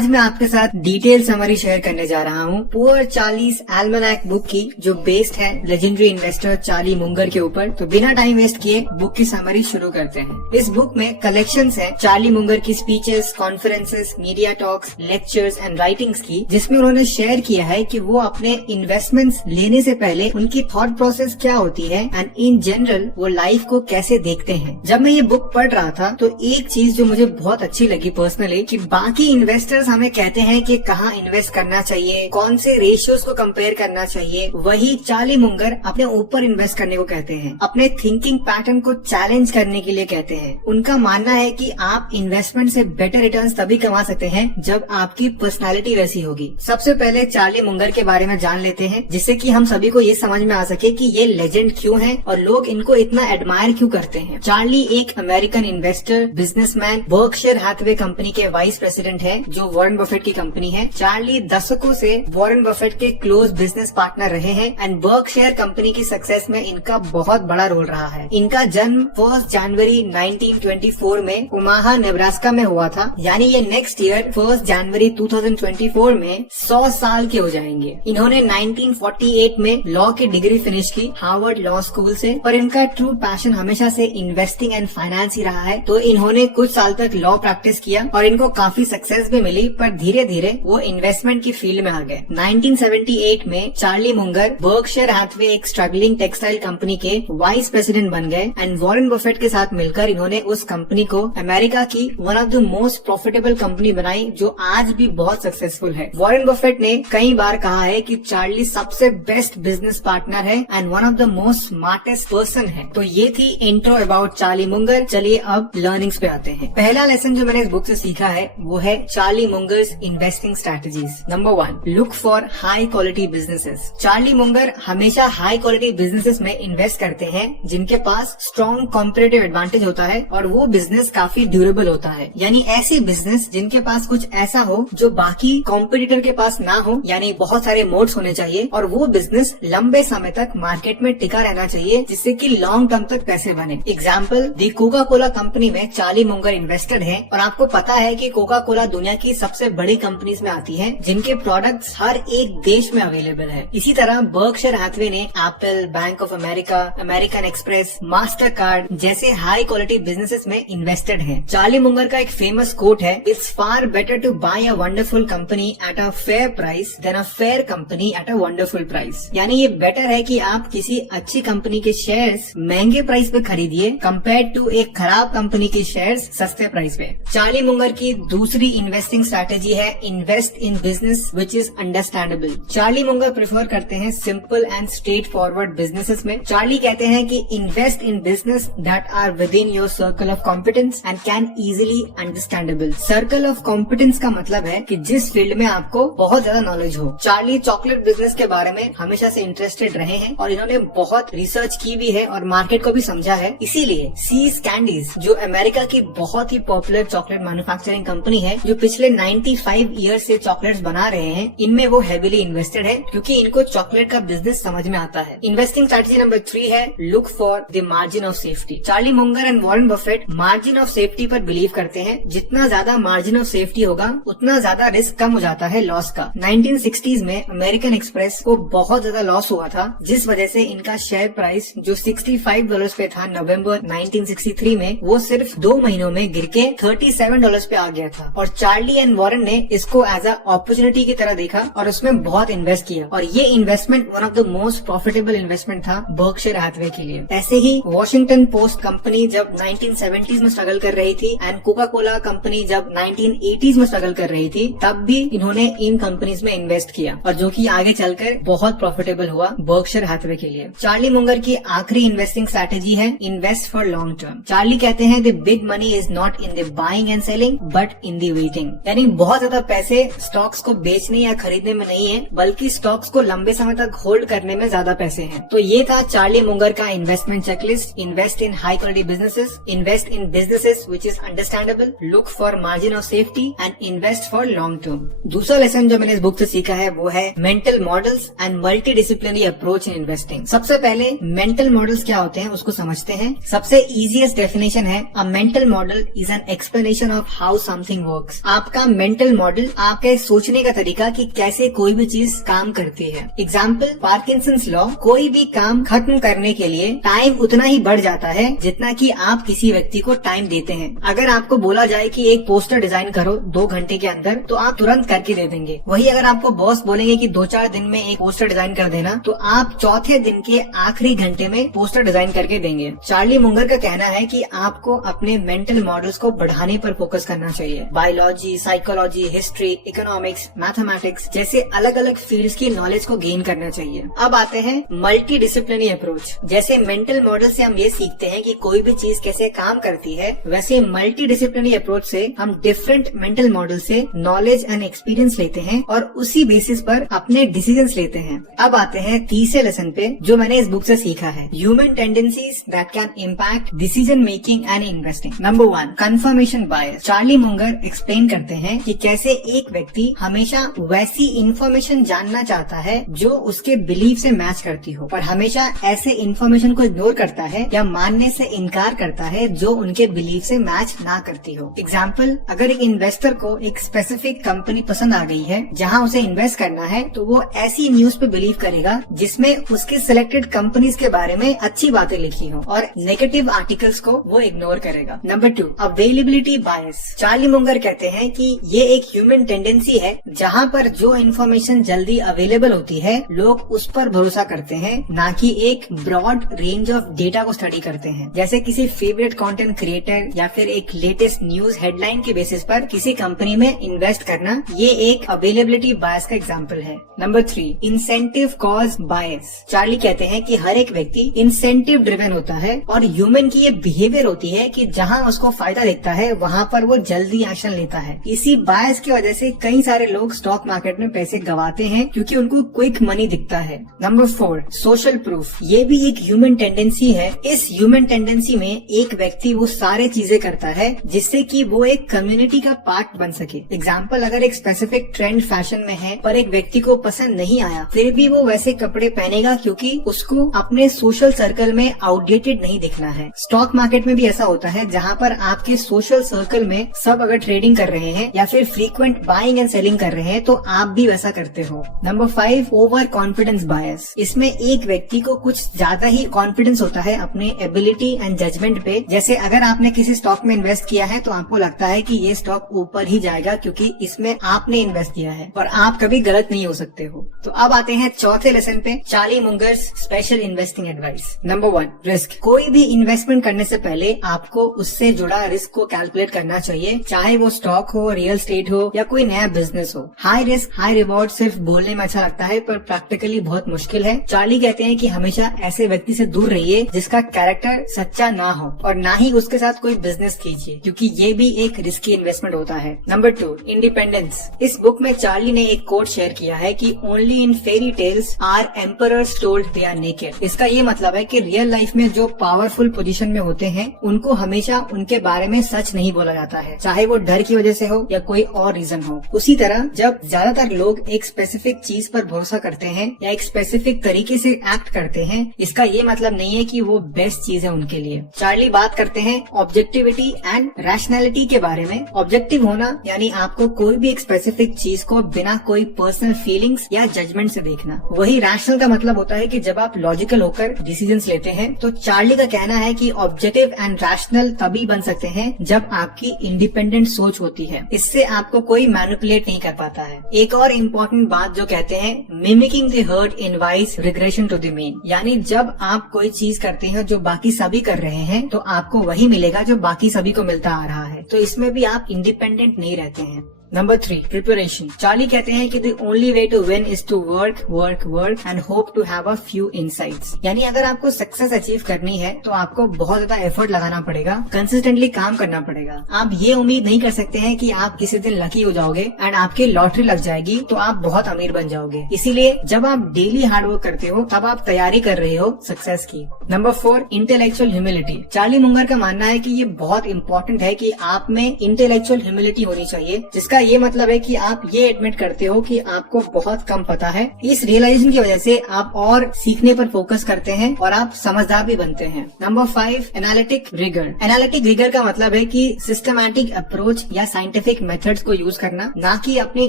आज मैं आपके साथ डिटेल समरी शेयर करने जा रहा हूँ पुअर चार्लीज एल्मनैक बुक की, जो बेस्ड है लेजेंडरी इन्वेस्टर चार्ली मुंगर के ऊपर। तो बिना टाइम वेस्ट किए बुक की समरी शुरू करते हैं। इस बुक में कलेक्शंस है चार्ली मुंगर की speeches, conferences, media talks, lectures and writings की, जिसमें उन्होंने शेयर किया है कि वो अपने इन्वेस्टमेंट्स लेने से पहले उनकी थॉट प्रोसेस क्या होती है एंड इन जनरल वो लाइफ को कैसे देखते हैं। जब मैं ये बुक पढ़ रहा था तो एक चीज जो मुझे बहुत अच्छी लगी पर्सनली, कि बाकी इन्वेस्टर्स हमें कहते हैं कि कहाँ इन्वेस्ट करना चाहिए, कौन से रेशियोज को कंपेयर करना चाहिए, वही चार्ली मुंगर अपने ऊपर इन्वेस्ट करने को कहते हैं, अपने थिंकिंग पैटर्न को चैलेंज करने के लिए कहते हैं। उनका मानना है कि आप इन्वेस्टमेंट से बेटर रिटर्न्स तभी कमा सकते हैं जब आपकी पर्सनालिटी वैसी होगी। सबसे पहले चार्ली मुंगर के बारे में जान लेते हैं, जिससे कि हम सभी को ये समझ में आ सके कि ये लेजेंड क्यों है और लोग इनको इतना एडमायर क्यों करते हैं। चार्ली एक American investor, businessman, Berkshire Hathaway company के वाइस प्रेसिडेंट है, जो वॉरेन बफेट की कंपनी है। चार्ली दशकों से वॉरेन बफेट के क्लोज बिजनेस पार्टनर रहे हैं एंड बर्कशायर कंपनी की सक्सेस में इनका बहुत बड़ा रोल रहा है। इनका जन्म 1 जनवरी 1924 में ओमाहा, नेब्रास्का में हुआ था, यानी ये नेक्स्ट ईयर 1 जनवरी 2024 में 100 साल के हो जाएंगे। इन्होंने 1948 में लॉ की डिग्री फिनिश की हार्वर्ड लॉ स्कूल से, पर इनका ट्रू पैशन हमेशा से इन्वेस्टिंग एंड फाइनेंस ही रहा है। तो इन्होंने कुछ साल तक लॉ प्रैक्टिस किया और इनको काफी सक्सेस भी मिली, पर धीरे धीरे वो इन्वेस्टमेंट की फील्ड में आ गए। 1978 में चार्ली मुंगर बर्कशायर हैथवे एक स्ट्रगलिंग टेक्सटाइल कंपनी के वाइस प्रेसिडेंट बन गए एंड वॉरेन बफेट के साथ मिलकर इन्होंने उस कंपनी को अमेरिका की one of the most profitable company बनाई, जो आज भी बहुत सक्सेसफुल है। वॉरेन बफेट ने कई बार कहा है कि चार्ली सबसे बेस्ट बिजनेस पार्टनर है and one of the most smartest person है। तो ये थी इंट्रो अबाउट चार्ली मुंगर। चलिए अब लर्निंग्स पे आते हैं। पहला लेसन जो मैंने इस बुक से सीखा है वो है Charlie Munger's investing strategies. Number 1, look for high quality businesses. Charlie Munger हमेशा हाई क्वालिटी बिजनेसेस में इन्वेस्ट करते हैं जिनके पास स्ट्रॉन्ग कॉम्पिटिटिव एडवांटेज होता है और वो बिजनेस काफी ड्यूरेबल होता है, यानी ऐसी बिजनेस जिनके पास कुछ ऐसा हो जो बाकी कॉम्पिटिटर के पास ना हो, यानी बहुत सारे मोड्स होने चाहिए और वो बिजनेस लंबे समय तक मार्केट में टिका रहना चाहिए, जिससे कि लॉन्ग टर्म तक पैसे बने। एग्जाम्पल, दी कोका कोला कंपनी में चार्ली मुंगर इन्वेस्टेड है और आपको पता है कि कोका कोला दुनिया की सबसे बड़ी कंपनीज में आती है जिनके प्रोडक्ट्स हर एक देश में अवेलेबल है। इसी तरह बर्कशायर हैथवे ने Apple, Bank of America, American Express, Master Card जैसे हाई क्वालिटी बिजनेसेस में इन्वेस्टेड है। चार्ली मुंगर का एक फेमस कोट है, it's far better to buy a wonderful company at a fair price than a fair company at a wonderful price. यानी ये better है कि आप किसी अच्छी कंपनी के शेयर्स महंगे प्राइस पे खरीदिए कंपेयर टू एक खराब कंपनी के शेयर्स सस्ते प्राइस पे। चार्ली मुंगर की दूसरी इन्वेस्टिंग स्ट्रैटेजी है invest in business which is understandable. Charlie Munger prefer करते हैं simple and straightforward businesses में। चार्ली कहते हैं कि invest in business that are within your circle of competence and can easily understandable. Circle of competence का मतलब है कि जिस फील्ड में आपको बहुत ज्यादा नॉलेज हो। चार्ली चॉकलेट बिजनेस के बारे में हमेशा से इंटरेस्टेड रहे हैं और इन्होंने बहुत रिसर्च की भी है और मार्केट को भी समझा है। इसीलिए सीज कैंडीज, जो अमेरिका की बहुत ही पॉपुलर चॉकलेट मैन्युफैक्चरिंग कंपनी है, जो पिछले 95 ईयर्स से चॉकलेट्स बना रहे हैं, इनमें वो हेवीली इन्वेस्टेड है क्योंकि इनको चॉकलेट का बिजनेस समझ में आता है। इन्वेस्टिंग स्ट्रैटेजी नंबर 3 है look for the margin of safety. Charlie Munger and Warren Buffett margin of safety पर बिलीव करते हैं। जितना ज्यादा मार्जिन ऑफ सेफ्टी होगा उतना ज्यादा रिस्क कम हो जाता है लॉस का। 1960s में अमेरिकन एक्सप्रेस को बहुत ज्यादा लॉस हुआ था, जिस वजह से इनका शेयर प्राइस जो $65 पे था नवंबर 1963 में, वो सिर्फ 2 महीनों में गिर के $37 पे आ गया था। और चार्ली एंड वॉरेन ने इसको एज अ अपॉर्चुनिटी की तरह देखा और उसमें बहुत इन्वेस्ट किया और ये investment one of the most profitable investment था बर्कशायर हैथवे के लिए। ऐसे ही वॉशिंगटन पोस्ट कंपनी जब 1970s में स्ट्रगल कर रही थी एंड कोका कोला कंपनी जब 1980s में स्ट्रगल कर रही थी, तब भी इन्होंने इन कंपनीज में इन्वेस्ट किया और जो कि आगे चलकर बहुत प्रॉफिटेबल हुआ बर्कशायर हैथवे के लिए। चार्ली मुंगर की आखिरी इन्वेस्टिंग स्ट्रैटेजी है invest for long term. Charlie कहते हैं the big money is not in the buying and selling but in the waiting. यानी बहुत ज्यादा पैसे स्टॉक्स को बेचने या खरीदने में नहीं है, बल्कि स्टॉक्स को लंबे समय तक होल्ड करने में ज्यादा पैसे हैं। तो ये था चार्ली मुंगर का investment checklist. Invest in high quality businesses, invest in businesses which is understandable, look for margin of safety and invest for long term. दूसरा लेसन जो मैंने इस बुक से सीखा है वो है mental models and multi disciplinary approach in investing. सबसे पहले मेंटल मॉडल्स क्या होते हैं उसको समझते हैं। सबसे इजीएस्ट डेफिनेशन है अ mental model is an explanation of how something works. आपका आपका मेंटल मॉडल, आपके सोचने का तरीका कि कैसे कोई भी चीज काम करती है। एग्जाम्पल, पार्किंसंस लॉ, कोई भी काम खत्म करने के लिए टाइम उतना ही बढ़ जाता है जितना कि आप किसी व्यक्ति को टाइम देते हैं। अगर आपको बोला जाए कि एक पोस्टर डिजाइन करो 2 घंटे के अंदर, तो आप तुरंत करके दे देंगे। वही अगर आपको बॉस बोलेंगे कि 2-4 दिन में एक पोस्टर डिजाइन कर देना, तो आप चौथे दिन के आखिरी घंटे में पोस्टर डिजाइन करके देंगे। चार्ली मुंगर का कहना है कि आपको अपने मेंटल मॉडल्स को बढ़ाने पर फोकस करना चाहिए। Biology, psychology, history, economics, mathematics जैसे अलग अलग फील्ड्स की नॉलेज को गेन करना चाहिए। अब आते हैं मल्टी डिसिप्लिनरी अप्रोच। जैसे मेंटल मॉडल से हम ये सीखते हैं कि कोई भी चीज कैसे काम करती है, वैसे मल्टी डिसिप्लिनरी अप्रोच से हम डिफरेंट मेंटल मॉडल से नॉलेज एंड एक्सपीरियंस लेते हैं और उसी बेसिस पर अपने डिसीजंस लेते हैं। अब आते हैं तीसरे लेसन पे, जो मैंने इस बुक से सीखा है, human tendencies that can impact decision making and investing. Number 1, confirmation bias. Charlie Munger explain करते हैं कि कैसे एक व्यक्ति हमेशा वैसी इंफॉर्मेशन जानना चाहता है जो उसके बिलीफ से मैच करती हो, और हमेशा ऐसे इंफॉर्मेशन को इग्नोर करता है या मानने से इनकार करता है जो उनके बिलीफ से मैच ना करती हो। एग्जाम्पल, अगर एक इन्वेस्टर को एक स्पेसिफिक कंपनी पसंद आ गई है जहां उसे इन्वेस्ट करना है, तो वो ऐसी न्यूज पे बिलीव करेगा जिसमें उसके सिलेक्टेड कंपनीज के बारे में अच्छी बातें लिखी हो, और नेगेटिव आर्टिकल्स को वो इग्नोर करेगा। नंबर 2, अवेलेबिलिटी बायस। चार्ली मुंगर कहते हैं कि ये एक ह्यूमन टेंडेंसी है जहां पर जो इन्फॉर्मेशन जल्दी अवेलेबल होती है, लोग उस पर भरोसा करते हैं, ना कि एक ब्रॉड रेंज ऑफ डेटा को स्टडी करते हैं। जैसे किसी फेवरेट कंटेंट क्रिएटर या फिर एक लेटेस्ट न्यूज हेडलाइन के बेसिस पर किसी कंपनी में इन्वेस्ट करना, ये एक अवेलेबिलिटी बायस का एग्जाम्पल है। नंबर 3, इंसेंटिव कॉज बायस। चार्ली कहते हैं कि हर एक व्यक्ति इंसेंटिव ड्रिवन होता है, और ह्यूमन की ये बिहेवियर होती है कि जहां उसको फायदा दिखता है वहां पर वो जल्दी एक्शन लेता है। इसी बायस की वजह से कई सारे लोग स्टॉक मार्केट में पैसे गंवाते हैं क्योंकि उनको क्विक मनी दिखता है। Number 4, social proof. ये भी एक ह्यूमन टेंडेंसी है। इस ह्यूमन टेंडेंसी में एक व्यक्ति वो सारे चीजें करता है जिससे कि वो एक कम्युनिटी का पार्ट बन सके। एग्जाम्पल, अगर एक स्पेसिफिक ट्रेंड फैशन में है पर एक व्यक्ति को पसंद नहीं आया, फिर भी वो वैसे कपड़े पहनेगा क्योंकि उसको अपने सोशल सर्कल में आउटडेटेड नहीं दिखना है। स्टॉक मार्केट में भी ऐसा होता है जहाँ पर आपके सोशल सर्कल में सब अगर ट्रेडिंग कर रहे हैं या फिर फ्रीक्वेंट बाइंग एंड सेलिंग कर रहे हैं, तो आप भी वैसा करते हो। नंबर 5, ओवर कॉन्फिडेंस बायस। इसमें एक व्यक्ति को कुछ ज्यादा ही कॉन्फिडेंस होता है अपने एबिलिटी एंड जजमेंट पे। जैसे अगर आपने किसी स्टॉक में इन्वेस्ट किया है तो आपको लगता है कि ये स्टॉक ऊपर ही जाएगा क्योंकि इसमें आपने इन्वेस्ट किया है, और आप कभी गलत नहीं हो सकते हो। तो अब आते हैं चौथे लेसन पे, Charlie Munger's special investing advice. Number 1, risk. कोई भी इन्वेस्टमेंट करने से पहले आपको उससे जुड़ा रिस्क को कैलकुलेट करना चाहिए, चाहे वो स्टॉक हो, रियल स्टेट हो या कोई नया बिजनेस हो। हाई रिस्क हाई रिवॉर्ड सिर्फ बोलने में अच्छा लगता है पर प्रैक्टिकली बहुत मुश्किल है। चार्ली कहते हैं कि हमेशा ऐसे व्यक्ति से दूर रहिए जिसका कैरेक्टर सच्चा ना हो, और ना ही उसके साथ कोई बिजनेस कीजिए क्योंकि ये भी एक रिस्की इन्वेस्टमेंट होता है। Number 2, independence. इस बुक में चार्ली ने एक कोट शेयर किया है कि only in fairy tales are emperors told they are naked. इसका ये मतलब है कि रियल लाइफ में जो पावरफुल पोजीशन में होते हैं उनको हमेशा उनके बारे में सच नहीं बोला जाता है, चाहे वो डर की वजह से हो या कोई और रीजन हो। उसी तरह जब ज्यादातर लोग एक स्पेसिफिक चीज पर भरोसा करते हैं या एक स्पेसिफिक तरीके से एक्ट करते हैं, इसका ये मतलब नहीं है कि वो बेस्ट चीज है उनके लिए। चार्ली बात करते हैं ऑब्जेक्टिविटी एंड रैशनैलिटी के बारे में। ऑब्जेक्टिव होना यानी आपको कोई भी एक स्पेसिफिक चीज को बिना कोई पर्सनल फीलिंग्स या जजमेंट से देखना। वही रैशनल का मतलब होता है कि जब आप लॉजिकल होकर डिसीजंस लेते हैं। तो चार्ली का कहना है कि ऑब्जेक्टिव एंड रैशनल तभी बन सकते हैं जब आपकी इंडिपेंडेंट सोच होती है। इससे आपको कोई मैनिपुलेट नहीं कर पाता है। एक और इम्पोर्टेंट बात जो कहते हैं, mimicking the herd invites regression to the mean. यानी जब आप कोई चीज करते हैं जो बाकी सभी कर रहे हैं, तो आपको वही मिलेगा जो बाकी सभी को मिलता आ रहा है। तो इसमें भी आप इंडिपेंडेंट नहीं रहते हैं। Number 3, preparation. चार्ली कहते हैं कि the only way to win is to work work work and hope to have a few insights. यानी अगर आपको सक्सेस अचीव करनी है तो आपको बहुत ज्यादा एफर्ट लगाना पड़ेगा, कंसिस्टेंटली काम करना पड़ेगा। आप ये उम्मीद नहीं कर सकते हैं कि आप किसी दिन लकी हो जाओगे एंड आपकी लॉटरी लग जाएगी तो आप बहुत अमीर बन जाओगे। इसीलिए जब आप डेली हार्डवर्क करते हो तब आप तैयारी कर रहे हो सक्सेस की। Number 4, intellectual humility. Charlie Munger का मानना है कि ये बहुत इंपॉर्टेंट है कि आप में इंटेलेक्चुअल ह्यूमिलिटी होनी चाहिए, जिसका ये मतलब है कि आप ये एडमिट करते हो कि आपको बहुत कम पता है। इस रियलाइजेशन की वजह से आप और सीखने पर फोकस करते हैं और आप समझदार भी बनते हैं। Number 5, analytic rigor. Analytic rigor का मतलब है कि सिस्टमैटिक अप्रोच या साइंटिफिक मेथड्स को यूज करना, ना कि अपनी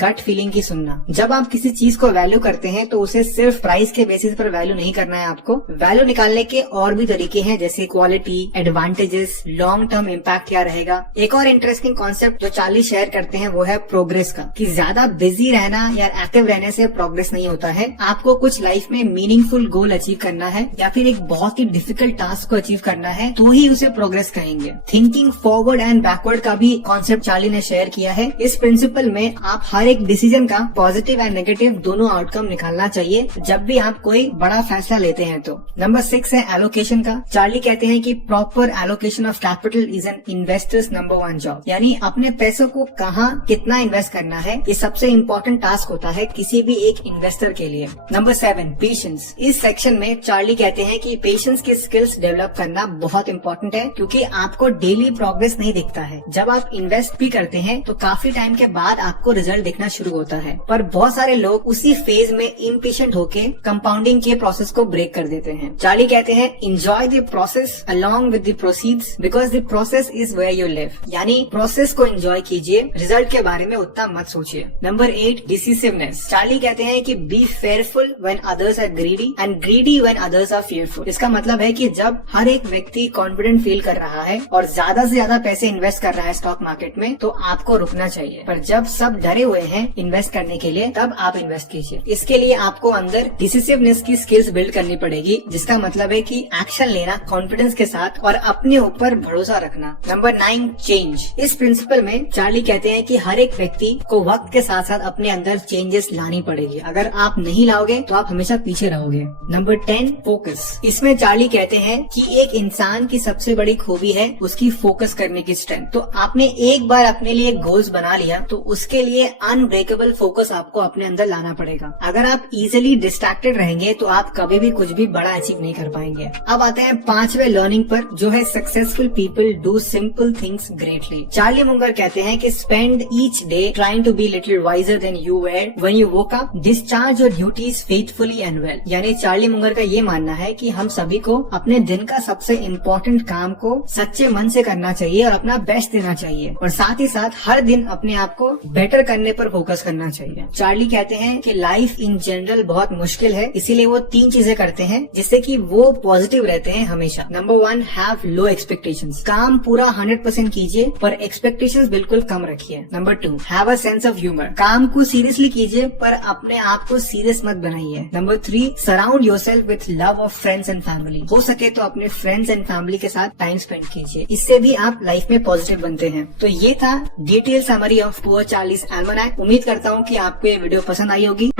गट फीलिंग की सुनना। जब आप किसी चीज को वैल्यू करते हैं तो उसे सिर्फ प्राइस के बेसिस पर वैल्यू नहीं करना है। आपको वैल्यू निकालने के और भी तरीके हैं, जैसे quality, advantages, long term impact क्या रहेगा। एक और इंटरेस्टिंग कॉन्सेप्ट जो चार्ली शेयर करते हैं वो है प्रोग्रेस का, कि ज्यादा बिजी रहना या एक्टिव रहने से प्रोग्रेस नहीं होता है। आपको कुछ लाइफ में मीनिंगफुल गोल अचीव करना है या फिर एक बहुत ही डिफिकल्ट टास्क को अचीव करना है तो ही उसे प्रोग्रेस कहेंगे। थिंकिंग फॉरवर्ड एंड बैकवर्ड का भी कॉन्सेप्ट चार्ली ने शेयर किया है। इस प्रिंसिपल में आप हर एक डिसीजन का पॉजिटिव एंड नेगेटिव दोनों आउटकम निकालना चाहिए जब भी आप कोई बड़ा फैसला लेते हैं तो। नंबर 6 है एलोकेशन का। चार्ली कहते हैं कि proper allocation of capital is an investors number 1 job, यानी अपने पैसों को कहाँ कितना इन्वेस्ट करना है, ये सबसे इम्पोर्टेंट टास्क होता है किसी भी एक इन्वेस्टर के लिए। Number 7, patience. इस सेक्शन में चार्ली कहते हैं कि पेशेंस की स्किल्स डेवलप करना बहुत इम्पोर्टेंट है, क्योंकि आपको डेली प्रोग्रेस नहीं दिखता है। जब आप इन्वेस्ट भी करते हैं तो काफी टाइम के बाद आपको रिजल्ट दिखना शुरू होता है, पर बहुत सारे लोग उसी फेज में इम्पेशेंट होके कंपाउंडिंग के प्रोसेस को ब्रेक कर देते हैं। चार्ली कहते हैं enjoy the process along with the proceeds because the process is where you live, यानी प्रोसेस को एंजॉय कीजिए, रिजल्ट के बारे में उतना मत सोचिए। Number 8, decisiveness. चार्ली कहते हैं कि be fearful when others are greedy and greedy when others are fearful. इसका मतलब है कि जब हर एक व्यक्ति कॉन्फिडेंट फील कर रहा है और ज्यादा से ज्यादा पैसे इन्वेस्ट कर रहा है स्टॉक मार्केट में तो आपको रुकना चाहिए, पर जब सब डरे हुए हैं इन्वेस्ट करने के लिए तब आप इन्वेस्ट कीजिए। इसके लिए आपको अंदर डिसिसिवनेस की स्किल्स बिल्ड करनी पड़ेगी, जिसका मतलब है कि एक्शन लेना कॉन्फिडेंस के साथ और अपने ऊपर भरोसा रखना। Number 9, change. इस प्रिंसिपल में चार्ली कहते हैं कि हर एक व्यक्ति को वक्त के साथ साथ अपने अंदर चेंजेस लानी पड़ेगी। अगर आप नहीं लाओगे तो आप हमेशा पीछे रहोगे। Number 10, focus. इसमें चार्ली कहते हैं कि एक इंसान की सबसे बड़ी खूबी है उसकी फोकस करने की स्ट्रेंथ। तो आपने एक बार अपने लिए गोल्स बना लिया तो उसके लिए अनब्रेकेबल फोकस आपको अपने अंदर लाना पड़ेगा। अगर आप इजिली डिस्ट्रैक्टेड रहेंगे तो आप कभी भी कुछ भी बड़ा अचीव नहीं कर पाएंगे। अब आते हैं 5वें लर्निंग पर, जो है successful people do simple things greatly. Charlie Munger कहते हैं कि spend each day trying to be little wiser than you were when you woke up, discharge your duties faithfully and well. यानी चार्ली मुंगर का ये मानना है कि हम सभी को अपने दिन का सबसे इम्पोर्टेंट काम को सच्चे मन से करना चाहिए और अपना बेस्ट देना चाहिए, और साथ ही साथ हर दिन अपने आप को बेटर करने पर फोकस करना चाहिए। चार्ली कहते हैं कि लाइफ इन जनरल बहुत मुश्किल है, इसीलिए वो 3 चीजें करते हैं जिससे कि वो पॉजिटिव रहते हैं हमेशा। Number 1, have low expectations. काम पूरा 100% कीजिए पर एक्सपेक्टेशंस बिल्कुल कम रखिए। Number 2, have a sense of humour. काम को सीरियसली कीजिए पर अपने आप को सीरियस मत बनाइए। Number 3, surround yourself with love of friends and family. हो सके तो अपने फ्रेंड्स एंड फैमिली के साथ टाइम स्पेंड कीजिए, इससे भी आप लाइफ में पॉजिटिव बनते हैं। तो ये था detail summary of Poor Charlie's Almanack. उम्मीद करता हूँ कि आपको ये वीडियो पसंद आई होगी।